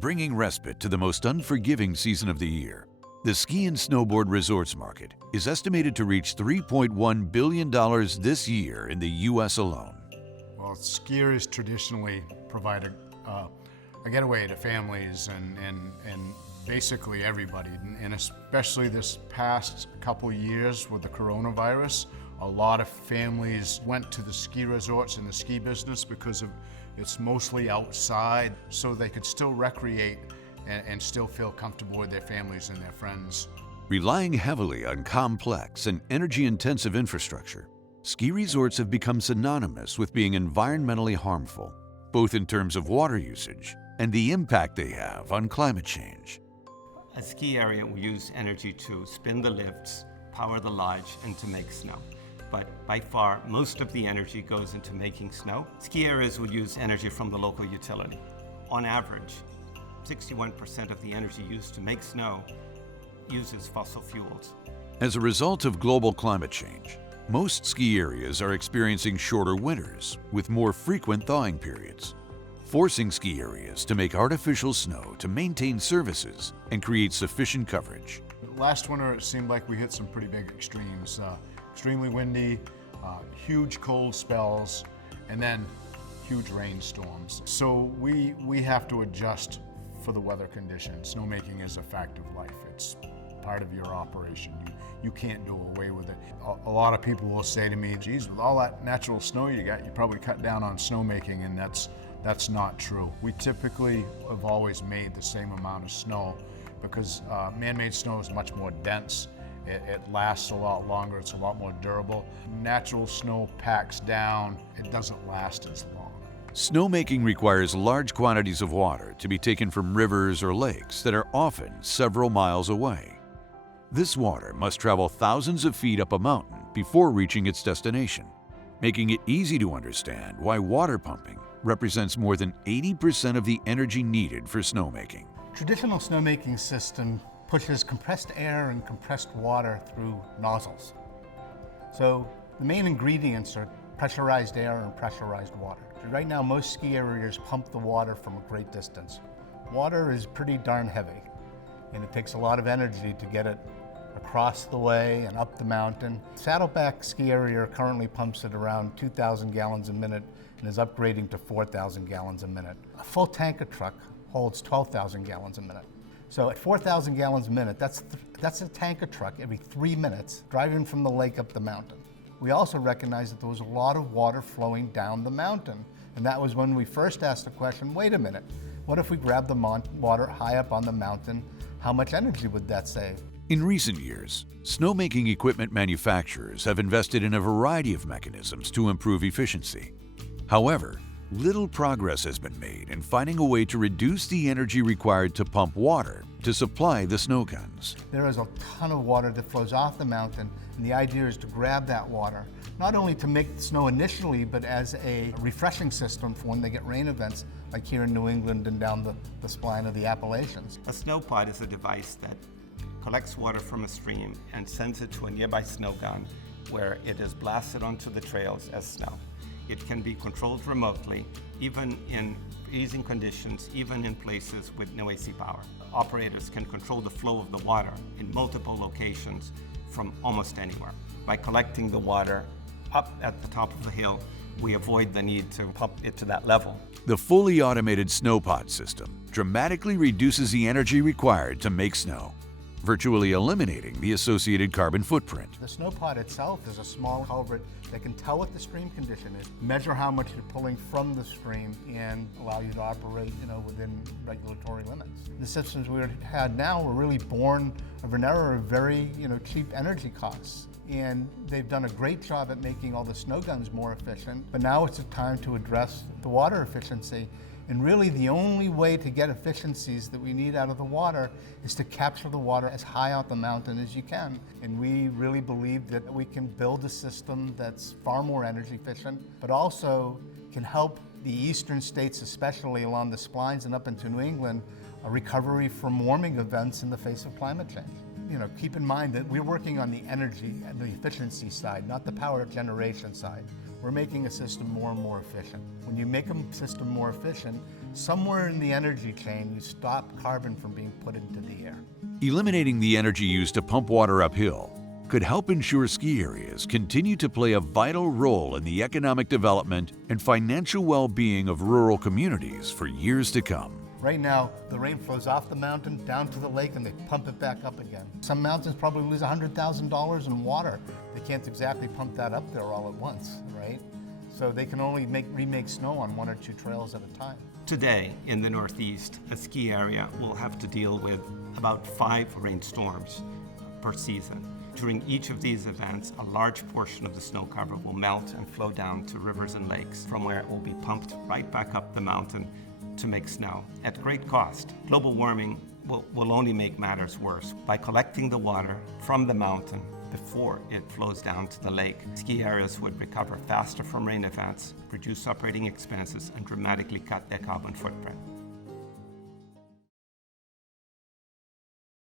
bringing respite to the most unforgiving season of the year. The ski and snowboard resorts market is estimated to reach $3.1 billion this year in the U.S. alone. Well, skiers traditionally provide a getaway to families and basically everybody, and especially this past couple years with the coronavirus, a lot of families went to the ski resorts and the ski business because it's mostly outside, so they could still recreate and still feel comfortable with their families and their friends. Relying heavily on complex and energy-intensive infrastructure, ski resorts have become synonymous with being environmentally harmful, both in terms of water usage and the impact they have on climate change. A ski area will use energy to spin the lifts, power the lodge, and to make snow. But by far, most of the energy goes into making snow. Ski areas will use energy from the local utility. On average, 61% of the energy used to make snow uses fossil fuels. As a result of global climate change, most ski areas are experiencing shorter winters with more frequent thawing periods, forcing ski areas to make artificial snow to maintain services and create sufficient coverage. Last winter, it seemed like we hit some pretty big extremes. Extremely windy, huge cold spells, and then huge rainstorms. So we have to adjust for the weather conditions. Snowmaking is a fact of life. It's part of your operation. You can't do away with it. A lot of people will say to me, geez, with all that natural snow you got, you probably cut down on snowmaking, and that's not true. We typically have always made the same amount of snow because man-made snow is much more dense. It lasts a lot longer, it's a lot more durable. Natural snow packs down, it doesn't last as long. Snowmaking requires large quantities of water to be taken from rivers or lakes that are often several miles away. This water must travel thousands of feet up a mountain before reaching its destination, making it easy to understand why water pumping represents more than 80% of the energy needed for snowmaking. Traditional snowmaking system pushes compressed air and compressed water through nozzles. So the main ingredients are pressurized air and pressurized water. Right now, most ski areas pump the water from a great distance. Water is pretty darn heavy, and it takes a lot of energy to get it across the way and up the mountain. Saddleback ski area currently pumps at around 2,000 gallons a minute and is upgrading to 4,000 gallons a minute. A full tanker truck holds 12,000 gallons a minute. So at 4,000 gallons a minute, that's a tanker truck every 3 minutes driving from the lake up the mountain. We also recognized that there was a lot of water flowing down the mountain. And that was when we first asked the question, wait a minute, what if we grab the water high up on the mountain? How much energy would that save? In recent years, snowmaking equipment manufacturers have invested in a variety of mechanisms to improve efficiency. However, little progress has been made in finding a way to reduce the energy required to pump water to supply the snow guns. There is a ton of water that flows off the mountain, and the idea is to grab that water, not only to make the snow initially, but as a refreshing system for when they get rain events, like here in New England and down the spine of the Appalachians. A snow pod is a device that collects water from a stream and sends it to a nearby snow gun where it is blasted onto the trails as snow. It can be controlled remotely, even in freezing conditions, even in places with no AC power. Operators can control the flow of the water in multiple locations from almost anywhere. By collecting the water up at the top of the hill, we avoid the need to pump it to that level. The fully automated snowpod system dramatically reduces the energy required to make snow, virtually eliminating the associated carbon footprint. The snowpod itself is a small culvert that can tell what the stream condition is, measure how much you're pulling from the stream, and allow you to operate, within regulatory limits. The systems we had now were really born of an era of very, cheap energy costs. And they've done a great job at making all the snow guns more efficient, but now it's a time to address the water efficiency. And really the only way to get efficiencies that we need out of the water is to capture the water as high out the mountain as you can. And we really believe that we can build a system that's far more energy efficient, but also can help the eastern states, especially along the splines and up into New England, a recovery from warming events in the face of climate change. Keep in mind that we're working on the energy and the efficiency side, not the power generation side. we're making a system more and more efficient. When you make a system more efficient, somewhere in the energy chain, you stop carbon from being put into the air. Eliminating the energy used to pump water uphill could help ensure ski areas continue to play a vital role in the economic development and financial well-being of rural communities for years to come. Right now, the rain flows off the mountain down to the lake and they pump it back up again. Some mountains probably lose $100,000 in water. They can't exactly pump that up there all at once, right? So they can only remake snow on 1 or 2 trails at a time. Today, in the Northeast, a ski area will have to deal with about 5 rainstorms per season. During each of these events, a large portion of the snow cover will melt and flow down to rivers and lakes, from where it will be pumped right back up the mountain to make snow at great cost. Global warming will only make matters worse. By collecting the water from the mountain before it flows down to the lake, ski areas would recover faster from rain events, reduce operating expenses, and dramatically cut their carbon footprint.